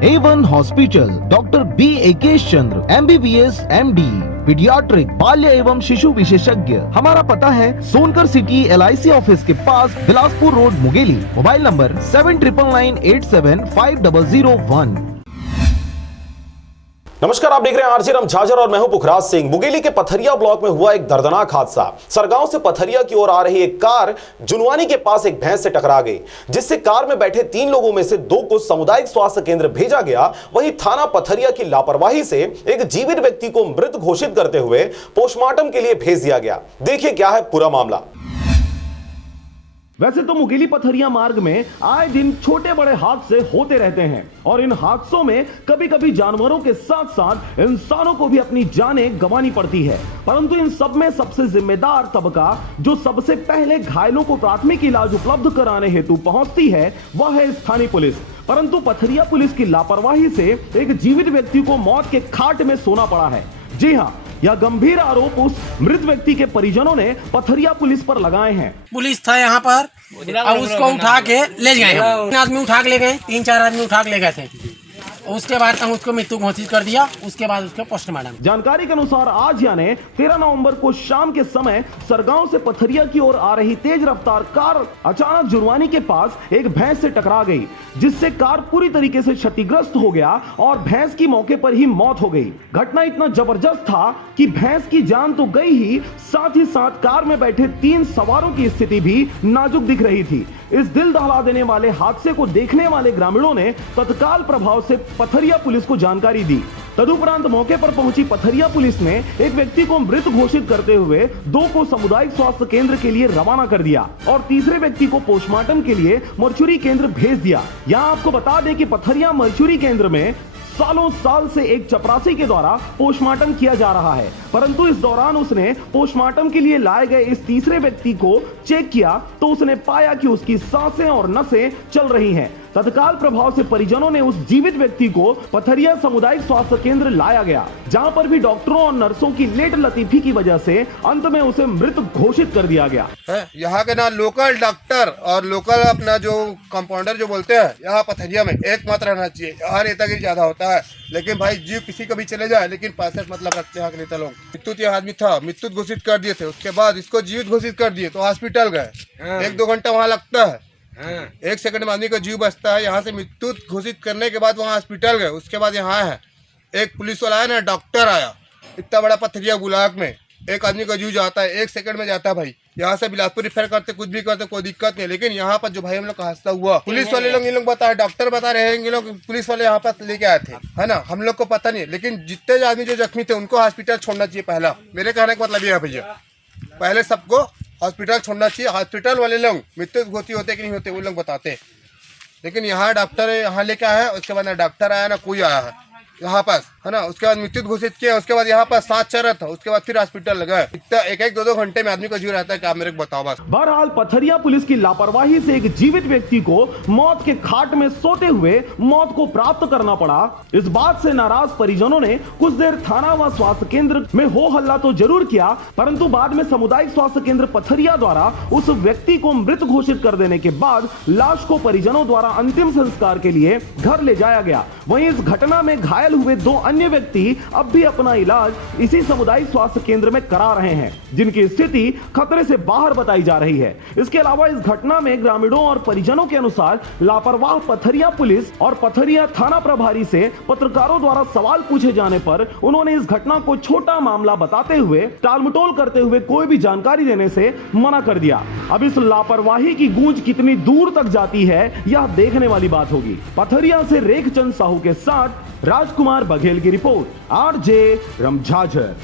A1 hospital, doctor B एकेश चंद्र, MBBS MD, paediatric, बाल्य एवं शिशु विशेषज्ञ। हमारा पता है सोनकर सिटी LIC ऑफिस के पास, Bilaspur road, Mungeli. Mobile number 7999875001। नमस्कार, आप देख रहे हैं आरजे रमझाझर और मैं हूं पुखराज सिंह। मुंगेली के पथरिया ब्लॉक में हुआ एक दर्दनाक हादसा। सरगांव से पथरिया की ओर आ रही एक कार जुनवानी के पास एक भैंस से टकरा गई, जिससे कार में बैठे 3 लोगों में से 2 को सामुदायिक स्वास्थ्य केंद्र भेजा गया। वहीं थाना पथरिया की लापरवाही से एक जीवित व्यक्ति को मृत घोषित करते हुए पोस्टमार्टम के लिए भेज दिया गया। देखिए क्या है पूरा मामला। वैसे तो मुंगेली पथरिया मार्ग में आए दिन छोटे बड़े हादसे होते रहते हैं और इन हादसों में कभी कभी जानवरों के साथ साथ इंसानों को भी अपनी जानें गंवानी पड़ती है। परंतु इन सब में सबसे जिम्मेदार तबका जो सबसे पहले घायलों को प्राथमिक इलाज उपलब्ध कराने हेतु पहुंचती है, वह है स्थानीय पुलिस। परंतु पथरिया पुलिस की लापरवाही से एक जीवित व्यक्ति को मौत के खाट में सोना पड़ा है। जी हाँ, यह गंभीर आरोप उस मृत व्यक्ति के परिजनों ने पथरिया पुलिस पर लगाए हैं। पुलिस था यहाँ पर और उसको उठा के ले गए। 3 आदमी उठा के ले गए, 3-4 आदमी उठा के ले गए थे। उसके बाद हम उसको मृत्यु घोषित कर दिया। उसके बाद उसके पोस्टमार्टम। जानकारी के अनुसार आज यानी 13 नवंबर को शाम के समय सरगांव से पथरिया की ओर आ रही तेज रफ्तार कार अचानक जुनवानी के पास एक भैंस से टकरा गई, जिससे कार पूरी तरीके से क्षतिग्रस्त हो गया और भैंस की मौके पर ही मौत हो गई। घटना इतना जबरदस्त था कि भैंस की जान तो गई ही, साथ ही साथ कार में बैठे 3 सवारों की स्थिति भी नाजुक दिख रही थी। इस दिल दहला देने वाले हादसे को देखने वाले ग्रामीणों ने तत्काल प्रभाव से पथरिया पुलिस को जानकारी दी। तदुपरांत मौके पर पहुंची पथरिया पुलिस ने एक व्यक्ति को मृत घोषित करते हुए 2 को सामुदायिक स्वास्थ्य केंद्र के लिए रवाना कर दिया और तीसरे व्यक्ति को पोस्टमार्टम के लिए मरचुरी केंद्र भेज दिया। यहाँ आपको बता दें कि पथरिया मरचुरी केंद्र में सालों साल से एक चपरासी के द्वारा पोस्टमार्टम किया जा रहा है, परंतु इस दौरान उसने पोस्टमार्टम के लिए लाए गए इस तीसरे व्यक्ति को चेक किया तो उसने पाया कि उसकी सांसें और नसें चल रही हैं। तत्काल प्रभाव से परिजनों ने उस जीवित व्यक्ति को पथरिया सामुदायिक स्वास्थ्य केंद्र लाया गया, जहां पर भी डॉक्टरों और नर्सों की लेट लतीफी की वजह से अंत में उसे मृत घोषित कर दिया गया। यहाँ के ना लोकल डॉक्टर और लोकल अपना जो कंपाउंडर जो बोलते हैं, यहाँ पथरिया में एकमात्र रहना चाहिए। यहाँ नेतागिरी ज्यादा होता है, लेकिन भाई जीव किसी का भी चले जाए, लेकिन 65 मतलब रखते हैं नेता लोग। मृत्यु आदमी था, मृत्यु घोषित कर दिए थे, उसके बाद इसको जीवित घोषित कर दिए तो हॉस्पिटल गए। 1-2 घंटा वहाँ लगता है, 1 सेकंड में आदमी का जीव बचता है। यहाँ से मृत्यु घोषित करने के बाद वहाँ हॉस्पिटल गए, उसके बाद यहाँ है एक पुलिस वाला आया ना, डॉक्टर आया। इतना बड़ा पथरिया गुलाक में एक आदमी का जीव जाता है, 1 सेकंड में जाता है भाई। यहाँ से बिलासपुर रिफर करते, कुछ भी करते, कोई दिक्कत नहीं। लेकिन यहाँ पर जो भाई हम लोग का हादसा हुआ, पुलिस वाले लोग, इन लोग बता रहे, डॉक्टर बता रहे हैं, इन लोग पुलिस वाले यहाँ पर लेके आए थे, है ना, हम लोग को पता नहीं। लेकिन जितने आदमी जो जख्मी थे उनको हॉस्पिटल छोड़ना चाहिए। पहला मेरे कहने का मतलब ये है भैया, पहले सबको हॉस्पिटल छोड़ना चाहिए। हॉस्पिटल वाले लोग मृत्यु घोषित होते कि नहीं होते वो लोग बताते, लेकिन यहाँ डॉक्टर यहाँ लेके आया है, उसके बाद ना डॉक्टर आया ना कोई आया है यहाँ पास, है ना। उसके बाद मृत्यु घोषित किया, उसके बाद यहाँ पर 7 चल रहा था, उसके बाद फिर हॉस्पिटल लगा। इतना 1-2 घंटे में आदमी का जीव रहता है कि आप मेरे को बताओ बस। बहरहाल पथरिया पुलिस की लापरवाही से एक जीवित व्यक्ति को मौत के खाट में सोते हुए मौत को प्राप्त करना पड़ा। इस बात से नाराज परिजनों ने कुछ देर थाना व स्वास्थ्य केंद्र में हो हल्ला तो जरूर किया, परंतु बाद में सामुदायिक स्वास्थ्य केंद्र पथरिया द्वारा उस व्यक्ति को मृत घोषित कर देने के बाद लाश को परिजनों द्वारा अंतिम संस्कार के लिए घर ले जाया गया। वहीं इस घटना में घायल हुए 2 अन्य व्यक्ति अब भी अपना इलाज इसी सामुदायिक स्वास्थ्य केंद्र में करा रहे हैं, जिनकी स्थिति खतरे से बाहर बताई जा रही है। इसके अलावा इस घटना में ग्रामीणों और परिजनों के अनुसार लापरवाह पथरिया पुलिस और पथरिया थाना प्रभारी से पत्रकारों द्वारा सवाल पूछे जाने पर उन्होंने इस घटना को छोटा मामला बताते हुए टालमटोल करते हुए कोई भी जानकारी देने से मना कर दिया। अब इस लापरवाही की गूंज कितनी दूर तक जाती है यह देखने वाली बात होगी। पथरिया से रेखचंद साहू के साथ राजकुमार बघेल की रिपोर्ट, आरजे रमझाझर।